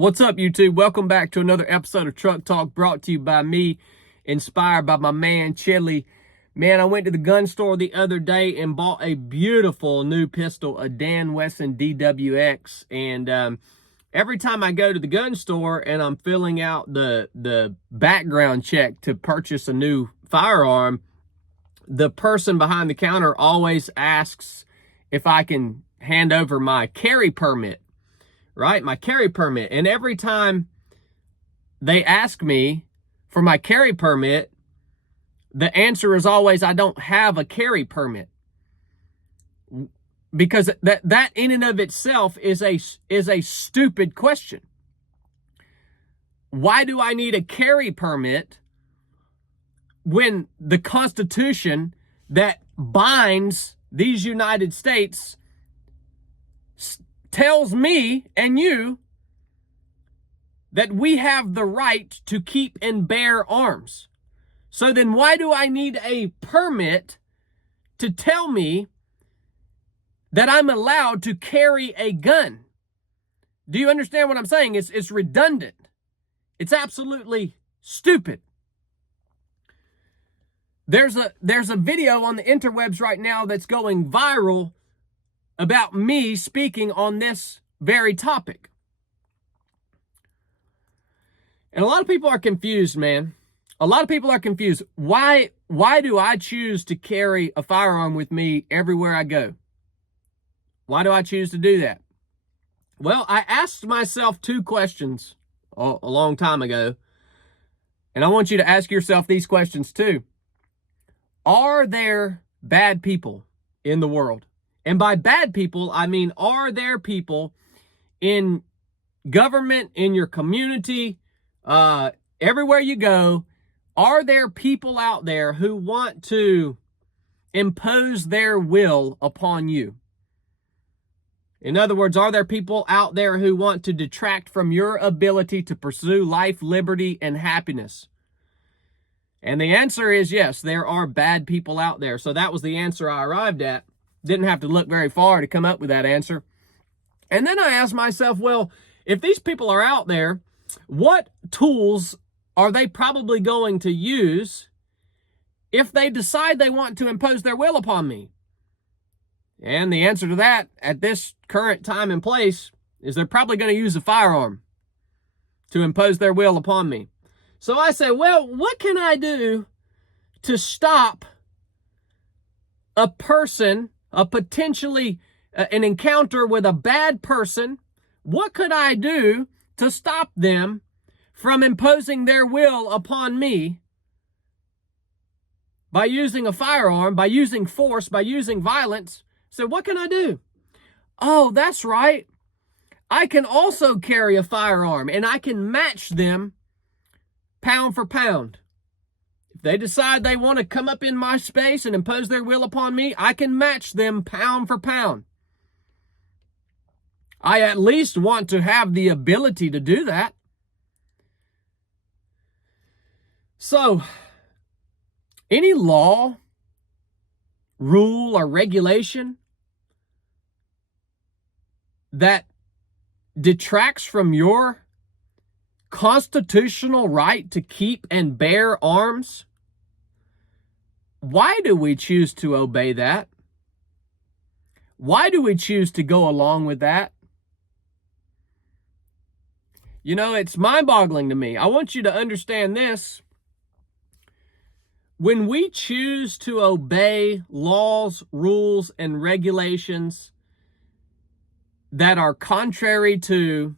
What's up, YouTube? Welcome back to another episode of Truck Talk, brought to you by me, inspired by my man, Chili. Man, I went to the gun store the other day and bought a beautiful new pistol, a Dan Wesson DWX. And every time I go to the gun store and I'm filling out the background check to purchase a new firearm, the person behind the counter always asks if I can hand over my carry permit. Right? My carry permit. And every time they ask me for my carry permit, the answer is always, I don't have a carry permit. Because that in and of itself is a stupid question. Why do I need a carry permit when the Constitution that binds these United States tells me and you that we have the right to keep and bear arms? So then why do I need a permit to tell me that I'm allowed to carry a gun? Do you understand what I'm saying? It's redundant. It's absolutely stupid. There's a video on the interwebs right now that's going viral about me speaking on this very topic. And a lot of people are confused, man. A lot of people are confused. Why do I choose to carry a firearm with me everywhere I go? Why do I choose to do that? Well, I asked myself two questions a long time ago, and I want you to ask yourself these questions too. Are there bad people in the world? And by bad people, I mean, are there people in government, in your community, everywhere you go, are there people out there who want to impose their will upon you? In other words, are there people out there who want to detract from your ability to pursue life, liberty, and happiness? And the answer is yes, there are bad people out there. So that was the answer I arrived at. Didn't have to look very far to come up with that answer. And then I asked myself, well, if these people are out there, what tools are they probably going to use if they decide they want to impose their will upon me? And the answer to that at this current time and place is they're probably going to use a firearm to impose their will upon me. So I say, well, what can I do to stop a person, an encounter with a bad person? What could I do to stop them from imposing their will upon me by using a firearm, by using force, by using violence? So what can I do? Oh, that's right. I can also carry a firearm and I can match them pound for pound. If they decide they want to come up in my space and impose their will upon me, I can match them pound for pound. I at least want to have the ability to do that. So, any law, rule, or regulation that detracts from your constitutional right to keep and bear arms, why do we choose to obey that? Why do we choose to go along with that? You know, it's mind-boggling to me. I want you to understand this. When we choose to obey laws, rules, and regulations that are contrary to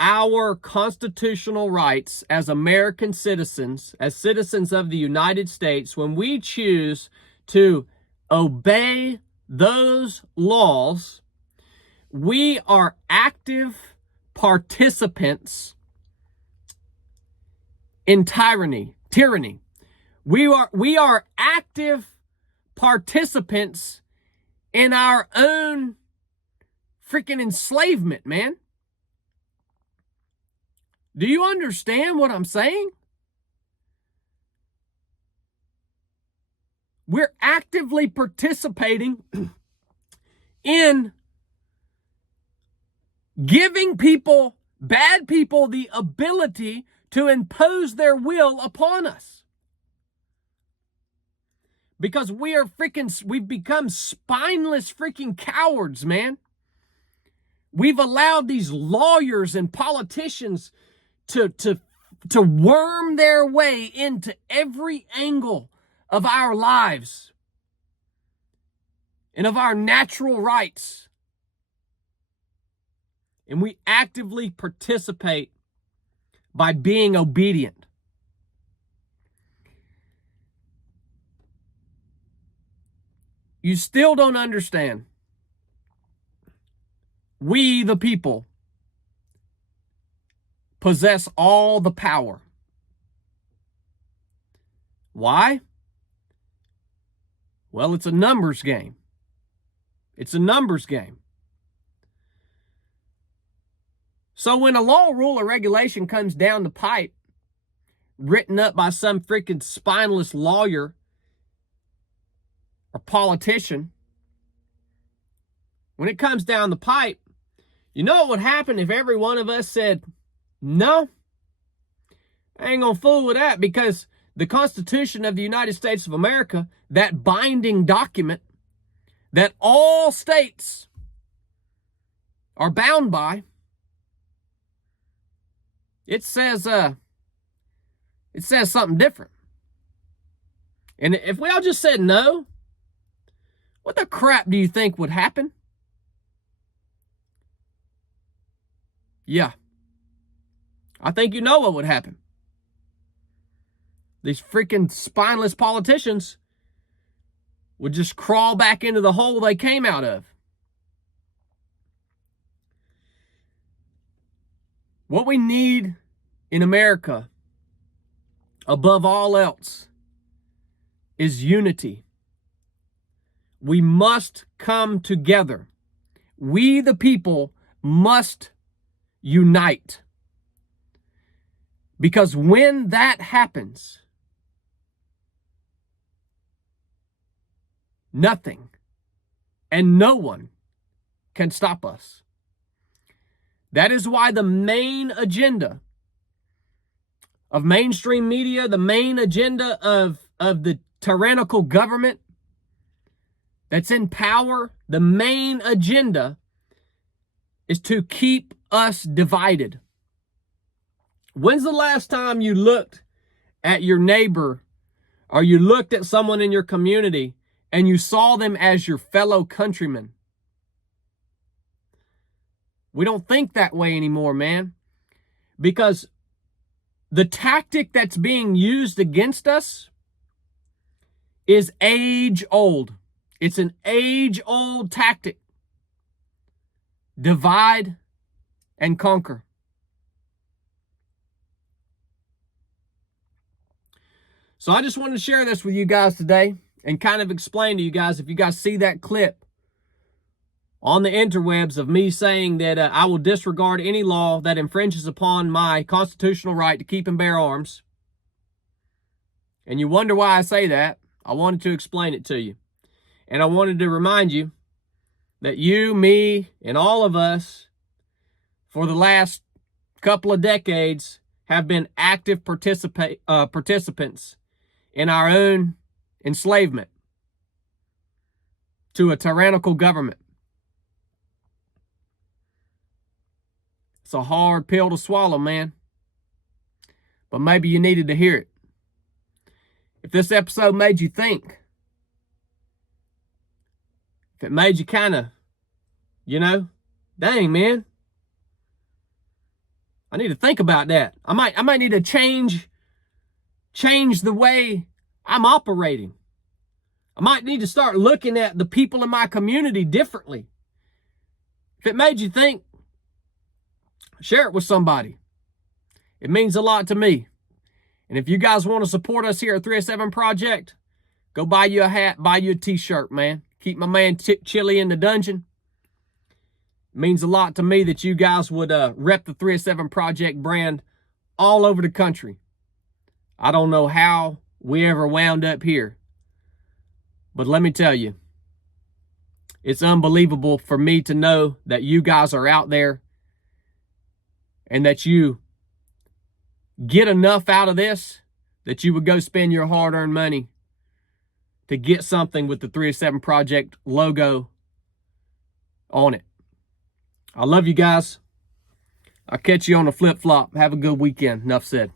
our constitutional rights as American citizens, as citizens of the United States, when we choose to obey those laws, we are active participants in tyranny. We are active participants in our own freaking enslavement, man. Do you understand what I'm saying? We're actively participating in giving people bad people the ability to impose their will upon us. Because we've become spineless freaking cowards, man. We've allowed these lawyers and politicians to worm their way into every angle of our lives and of our natural rights. And we actively participate by being obedient. You still don't understand. We, the people, possess all the power. Why? Well, it's a numbers game. It's a numbers game. So when a law, rule, or regulation comes down the pipe, written up by some freaking spineless lawyer or politician, when it comes down the pipe, you know what would happen if every one of us said, no, I ain't gonna fool with that, because the Constitution of the United States of America, that binding document that all states are bound by, it says something different. And if we all just said no, what the crap do you think would happen? Yeah. I think you know what would happen. These freaking spineless politicians would just crawl back into the hole they came out of. What we need in America, above all else, is unity. We must come together. We, the people, must unite. Because when that happens, nothing and no one can stop us. That is why the main agenda of mainstream media, the main agenda of the tyrannical government that's in power, the main agenda is to keep us divided. When's the last time you looked at your neighbor or you looked at someone in your community and you saw them as your fellow countrymen? We don't think that way anymore, man. Because the tactic that's being used against us is age-old. It's an age-old tactic. Divide and conquer. So I just wanted to share this with you guys today and kind of explain to you guys, if you guys see that clip on the interwebs of me saying that I will disregard any law that infringes upon my constitutional right to keep and bear arms, and you wonder why I say that, I wanted to explain it to you. And I wanted to remind you that you, me, and all of us for the last couple of decades have been active participants in our own enslavement to a tyrannical government. It's a hard pill to swallow, man. But maybe you needed to hear it. If this episode made you think, if it made you kind of, dang, man, I need to think about that. I might need to change the way I'm operating. I might need to start looking at the people in my community differently. If it made you think, share it with somebody. It means a lot to me. And if you guys want to support us here at 307 Project, go buy you a hat, buy you a t-shirt, man. Keep my man Chili in the dungeon. It means a lot to me that you guys would rep the 307 Project brand all over the country. I don't know how we ever wound up here. But let me tell you, it's unbelievable for me to know that you guys are out there and that you get enough out of this that you would go spend your hard-earned money to get something with the 307 Project logo on it. I love you guys. I'll catch you on the flip-flop. Have a good weekend. Enough said.